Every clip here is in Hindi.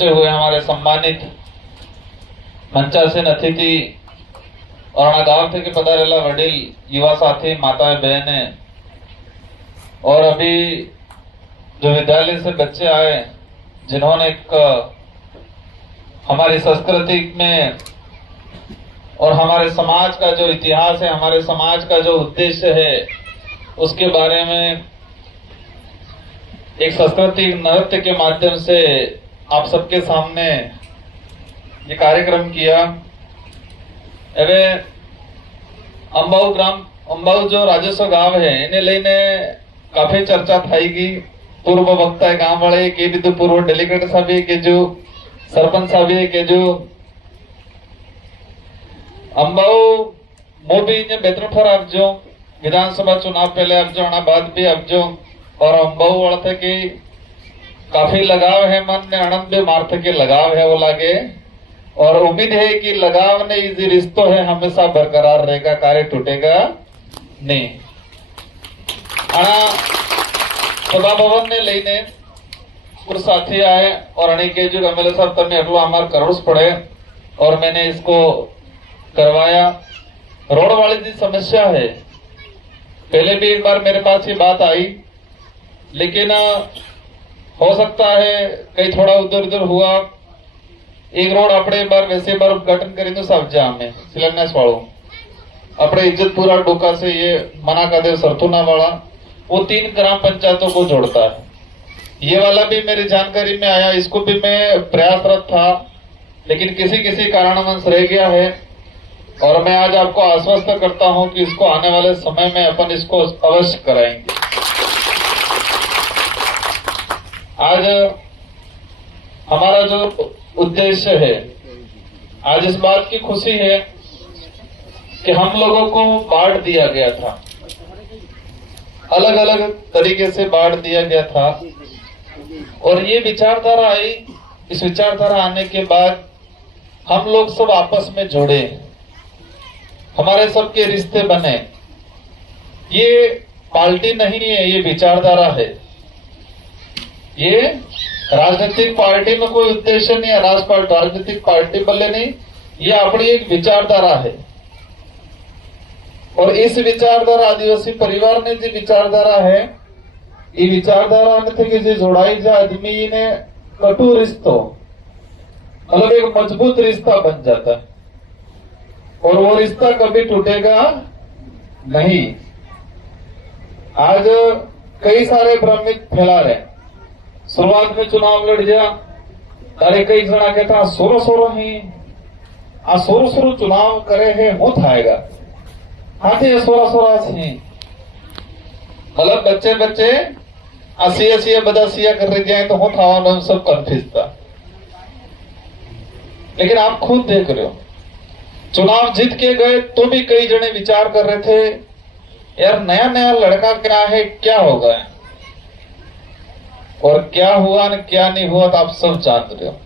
पहुंचे हुए हमारे सम्मानित मंचासीन अतिथि और गांव थे कि पधारेला वडील युवा साथी माताएं बहनें और अभी जो विद्यालय से बच्चे आए जिन्होंने एक हमारी संस्कृति में और हमारे समाज का जो इतिहास है, हमारे समाज का जो उद्देश्य है, उसके बारे में एक सांस्कृतिक नृत्य के माध्यम से आप सबके सामने ये कार्यक्रम किया। एवे अंबाऊ जो राजस्व गांव है इन्हें लेने काफी चर्चा थाएगी। पूर्व वक्ता है गांव वाले के भी तो पूर्व डेलीगेट साहब के जो सरपंच साहब के जो अंबाऊ मो भी बेतरफर आपजो विधानसभा चुनाव पहले आपजो आना बाद भी आपजो और अंबाऊ वाला थे कि काफी लगाव है मन ने आनंद भी मार्थ के लगाव है वो लागे और उम्मीद है कि लगाव ने इसी रिश्तों है हमेशा बरकरार रहेगा, कार्य टूटेगा नहीं। सभा भवन ने लेने कुछ साथी आए और अणी के जो एमएलए साहब तब अगलो हमारे करोड़ पड़े और मैंने इसको करवाया। रोड वाली जी समस्या है, पहले भी एक बार मेरे पास ये बात आई, लेकिन हो सकता है कहीं थोड़ा उधर उधर हुआ। एक रोड अपने बार वैसे बार उद्घाटन करें तो सब जा में शिलान्यास वालों अपने इज्जतपुरा डोका से ये मना का देव सरथुना वाला वो 3 ग्राम पंचायतों को जोड़ता है। ये वाला भी मेरी जानकारी में आया, इसको भी मैं प्रयासरत था लेकिन किसी कारणवश रह गया है और मैं आज आपको आश्वस्त करता हूं कि इसको आने वाले समय में अपन इसको अवश्य कराएंगे। आज हमारा जो उद्देश्य है, आज इस बात की खुशी है कि हम लोगों को बांट दिया गया था, अलग अलग तरीके से बांट दिया गया था और ये विचारधारा आई। इस विचारधारा आने के बाद हम लोग सब आपस में जुड़े, हमारे सबके रिश्ते बने। ये पार्टी नहीं है, ये विचारधारा है। ये राजनीतिक पार्टी में कोई उद्देश्य नहीं है, राजनीतिक पार्टी बल्ले नहीं, ये अपनी एक विचारधारा है। और इस विचारधारा आदिवासी परिवार ने जो विचारधारा है, ये विचारधारा में थे कि जो जोड़ाई जा आदमी ने कटु रिश्तों मतलब एक मजबूत रिश्ता बन जाता है और वो रिश्ता कभी टूटेगा नहीं। आज कई सारे भ्रमित फैला रहे, शुरुआत में चुनाव लड़ जा तारे कई जना कहता सोरो ही आ सोरो चुनाव करे है हो थाएगा हाथी सोरा ही मतलब बच्चे असिया बदा सिया कर रहे जाए तो हो था सब कंफ्यूज था। लेकिन आप खुद देख रहे हो चुनाव जीत के गए तो भी कई जने विचार कर रहे थे यार नया लड़का क्या है, क्या होगा और क्या हुआ न क्या नहीं हुआ तो आप सब जान रहे हो।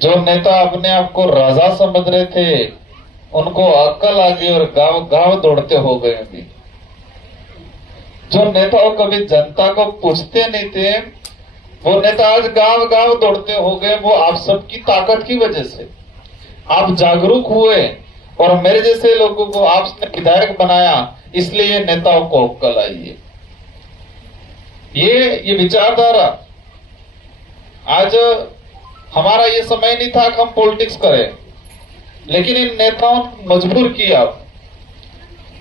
जो नेता अपने आप को राजा समझ रहे थे उनको अक्ल आ गई और गांव दौड़ते हो गए। अभी जो नेताओं कभी जनता को पूछते नहीं थे वो नेता आज गांव दौड़ते हो गए। वो आप सबकी ताकत की वजह से आप जागरूक हुए और मेरे जैसे लोगों को आपने विधायक बनाया, इसलिए ये नेताओं को अक्ल आई है। ये विचारधारा आज हमारा ये समय नहीं था कि हम पॉलिटिक्स करें, लेकिन इन नेताओं ने मजबूर किया।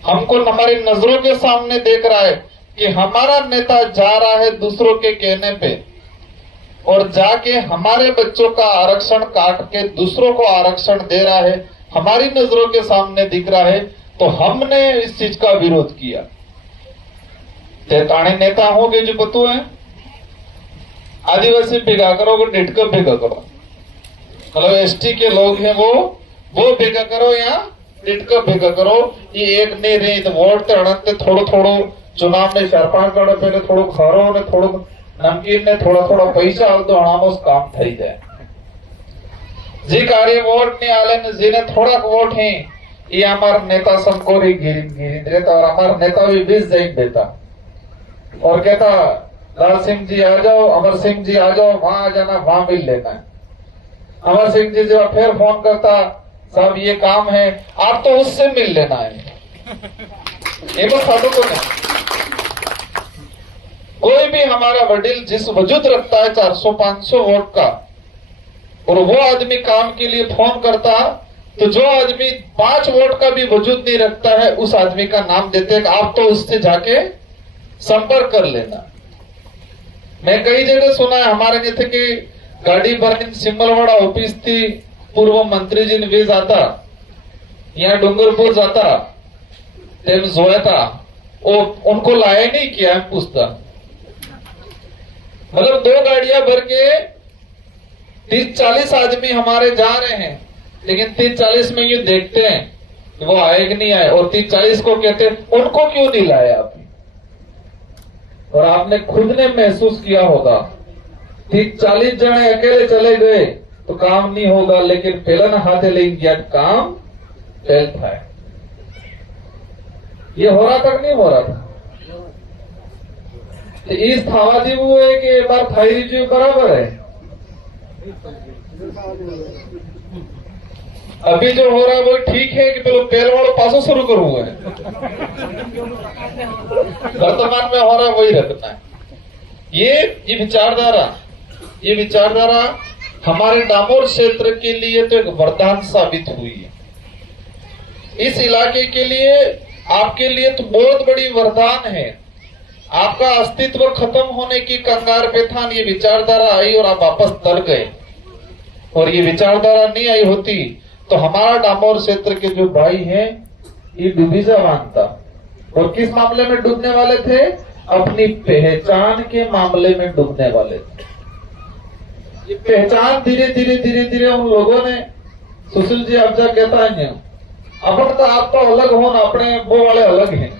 हमको हमारी नजरों के सामने देख रहा है कि हमारा नेता जा रहा है दूसरों के कहने पे और जाके हमारे बच्चों का आरक्षण काट के दूसरों को आरक्षण दे रहा है, हमारी नजरों के सामने दिख रहा है। तो हमने इस चीज का विरोध किया। ताने नेता होंगे जो बतू है आदिवासी भेगा करो, डिटक भेगा करो, मतलब एसटी के लोग हैं वो भेगा करो, यहाँ डिटक भेगा करो। ये एक नहीं रही तो वोट तो थोड़ो चुनाव में 4-5 दौड़ पहले थोड़ो खारो ने थोड़ो नमकीन ने थोड़ा पैसा आल तो अनामोस काम थई जाए। जी कार्य वोट नहीं आले ने जिने थोड़ा वोट है ये हमारा नेता सबको गिरी देता और हमारा नेता भी 20 जैन देता और कहता लाल सिंह जी आ जाओ, अमर सिंह जी आ जाओ, वहां आ जाना, वहां मिल लेना है। अमर सिंह जी जो फिर फोन करता, साहब ये काम है, आप तो उससे मिल लेना है। ये बस साधु को नहीं, कोई भी हमारा वडील जिस वजूद रखता है 400-500 वोट का, और वो आदमी काम के लिए फोन करता, तो जो आदमी 5 वोट का भी वजूद नहीं रखता है, उस आदमी का नाम देते हैं कि आप तो उससे जाके संपर्क कर लेना। मैं कई जगह सुना है, हमारे जैसे कि गाड़ी भर सिमलवाड़ा ऑफिस थी, पूर्व मंत्री जी ने भी जाता, यहाँ डूंगरपुर जाता, तेम जोया था, उनको लाया नहीं किया है, पूछता। मतलब 2 गाड़ियां भर के 30-40 आदमी हमारे जा रहे हैं, लेकिन 30-40 में ये देखते हैं कि वो आए कि नहीं आए, और 30-40 को कहते हैं उनको क्यों नहीं लाया आपने। और आपने खुद ने महसूस किया होगा, 30-40 जने अकेले चले गए तो काम नहीं होगा, लेकिन पहला ना हाथे लेके गया काम फैल था। ये हो रहा था कि नहीं हो रहा था? तो इस थावादी वो है कि एक बार थाई जी बराबर है। अभी जो हो रहा है वो ठीक है कि पहले पहल वालों पासों शुरू करूँ है, वर्तमान में हो रहा है वही रखना है। ये विचारधारा हमारे डामोर क्षेत्र के लिए तो एक वरदान साबित हुई है। इस इलाके के लिए, आपके लिए तो बहुत बड़ी वरदान है। आपका अस्तित्व खत्म होने की कंगार पे था, ये विचारधारा आई और आप वापस तर गए। और ये विचारधारा नहीं आई होती तो हमारा डामोर क्षेत्र के जो भाई हैं, ये डूबी जवान था। और किस मामले में डूबने वाले थे? अपनी पहचान के मामले में डूबने वाले थे। ये पहचान धीरे धीरे उन लोगों ने, सुशील जी अब जा कहता है अपन तो आप तो अलग हो ना, अपने वो वाले अलग हैं।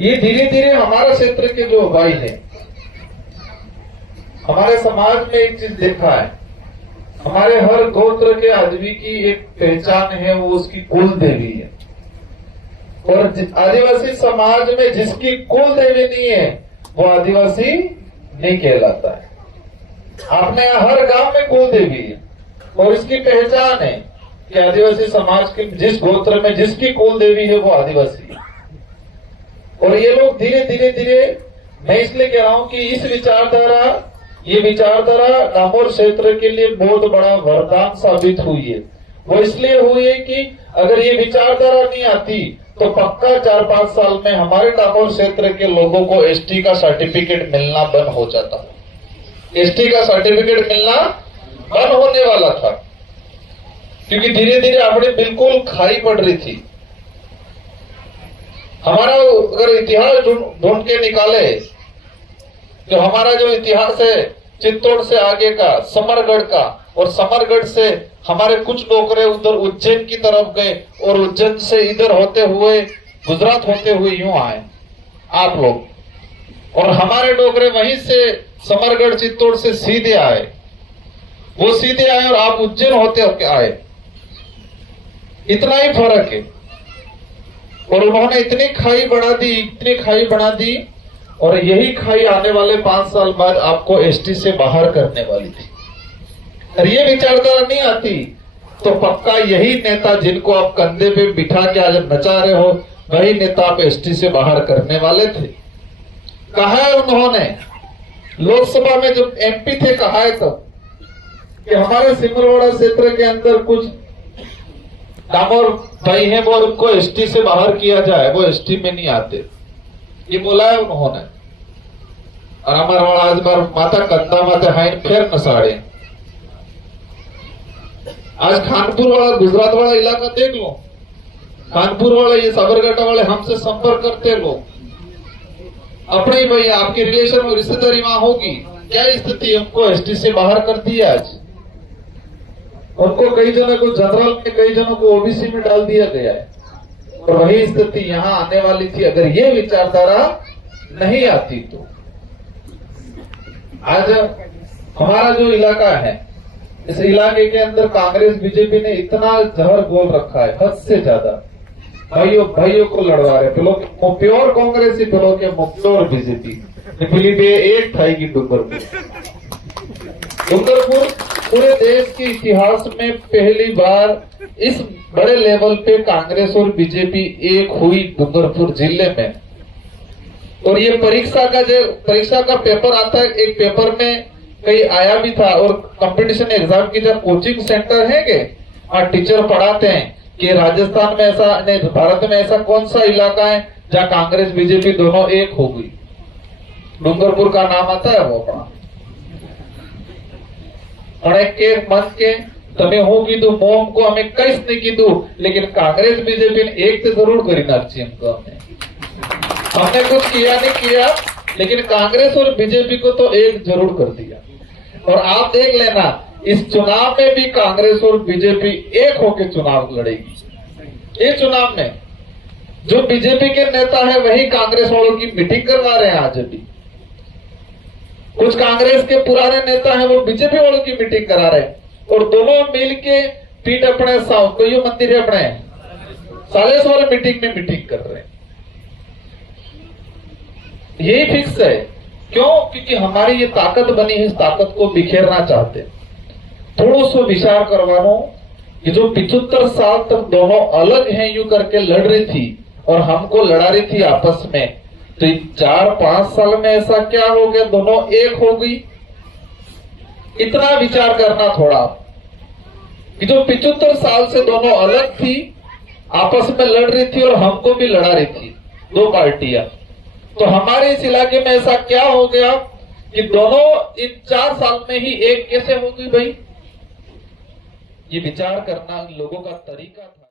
ये धीरे धीरे हमारे क्षेत्र के जो भाई हैं, हमारे समाज में एक चीज देखा है, हमारे हर गोत्र के आदमी की एक पहचान है, वो उसकी कुल देवी है। और आदिवासी समाज में जिसकी कुल देवी नहीं है वो आदिवासी नहीं कहलाता है। आपने हर गांव में कुल देवी है और इसकी पहचान है कि आदिवासी समाज के जिस गोत्र में जिसकी कुल देवी है वो आदिवासी है। और ये लोग धीरे धीरे, मैं इसलिए कह रहा हूं कि ये विचारधारा डामोर क्षेत्र के लिए बहुत बड़ा वरदान साबित हुई है। वो इसलिए हुई है कि अगर ये विचारधारा नहीं आती तो पक्का 4-5 साल में हमारे डामोर क्षेत्र के लोगों को एसटी का सर्टिफिकेट मिलना बंद हो जाता। एसटी का सर्टिफिकेट मिलना बंद होने वाला था, क्योंकि धीरे धीरे अपने बिल्कुल खाई पड़ रही थी। हमारा अगर इतिहास ढूंढ के निकाले, जो हमारा जो इतिहास है चित्तौड़ से आगे का, समरगढ़ का, और समरगढ़ से हमारे कुछ डोगरे उधर उज्जैन की तरफ गए और उज्जैन से इधर होते हुए गुजरात होते हुए यूं आए आप लोग, और हमारे डोगरे वहीं से समरगढ़ चित्तौड़ से सीधे आए, वो सीधे आए और आप उज्जैन होते होके आए। इतना ही फर्क है। और उन्होंने इतनी खाई बढ़ा दी, और यही खाई आने वाले 5 साल बाद आपको एसटी से बाहर करने वाली थी। और ये विचारधारा नहीं आती तो पक्का यही नेता जिनको आप कंधे पे बिठा के आज नचा रहे हो, वही नेता आप एसटी से बाहर करने वाले थे। कहा है उन्होंने लोकसभा में जब एमपी थे, कहा है तब कि हमारे सिमलवाड़ा क्षेत्र के अंदर कुछ डामोर भाई हैं, वो उनको एसटी से बाहर किया जाए, वो एसटी में नहीं आते, ये बोला है उन्होंने। और हमारा वाला आज बार माता कंधा माता हाइन फिर नसाड़े। आज खानपुर वाला, गुजरात वाला इलाका देख लो, खानपुर वाले, ये साबरकांठा वाले हमसे संपर्क करते लोग, अपने ही भाई आपके रिलेशन में रिश्तेदारी वहां होगी, क्या स्थिति, हमको एसटी से बाहर कर दिया आज। उनको कई जनों को जनरल में, कई जनों को ओबीसी में डाल दिया गया है। और वही स्थिति यहां आने वाली थी अगर ये विचारधारा नहीं आती तो। आज हमारा जो इलाका है, इस इलाके के अंदर कांग्रेस बीजेपी ने इतना जहर घोल रखा है, हद से ज्यादा। भाइयों को लड़वा रहे, प्योर कांग्रेस ही, प्योर बीजेपी, एक थाई की डूबर डूंगरपुर पूरे देश के इतिहास में पहली बार इस बड़े लेवल पे कांग्रेस और बीजेपी एक हुई डूंगरपुर जिले में। और ये परीक्षा का पेपर आता है, एक पेपर में कहीं आया भी था। और कंपटीशन एग्जाम की जब कोचिंग सेंटर है के टीचर पढ़ाते हैं कि राजस्थान में ऐसा नहीं, भारत में ऐसा कौन सा इलाका है जहाँ कांग्रेस बीजेपी दोनों एक हो गई। डूंगरपुर का नाम आता है वो अपना के मन के तमें हूं कीधु मोम को हमें कईस नहीं कीधु, लेकिन कांग्रेस बीजेपी ने एक तो जरूर करी नाची हमको। हमने कुछ किया नहीं किया, लेकिन कांग्रेस और बीजेपी को तो एक जरूर कर दिया। और आप देख लेना इस चुनाव में भी कांग्रेस और बीजेपी एक होकर चुनाव लड़ेगी। ये चुनाव में जो बीजेपी के नेता है वही कांग्रेस वालों की मीटिंग करवा रहे हैं आज भी। कुछ कांग्रेस के पुराने नेता हैं वो बीजेपी वालों की मीटिंग करा रहे हैं और दोनों मिल के पीठ अपने कोई मंदिर है अपने सालेस वाले मीटिंग में मीटिंग कर रहे हैं। यही फिक्स है। क्यों? क्योंकि हमारी ये ताकत बनी है, इस ताकत को बिखेरना चाहते। थोड़ा सा विचार करवानो कि जो 75 साल तक दोनों अलग हैं यूं करके लड़ रही थी और हमको लड़ा रही थी आपस में, तो 4-5 साल में ऐसा क्या हो गया दोनों एक हो गई। इतना विचार करना थोड़ा कि जो 75 साल से दोनों अलग थी, आपस में लड़ रही थी और हमको भी लड़ा रही थी दो पार्टियां, तो हमारे इस इलाके में ऐसा क्या हो गया कि दोनों इन 4 साल में ही एक कैसे हो गई भाई। ये विचार करना लोगों का तरीका था।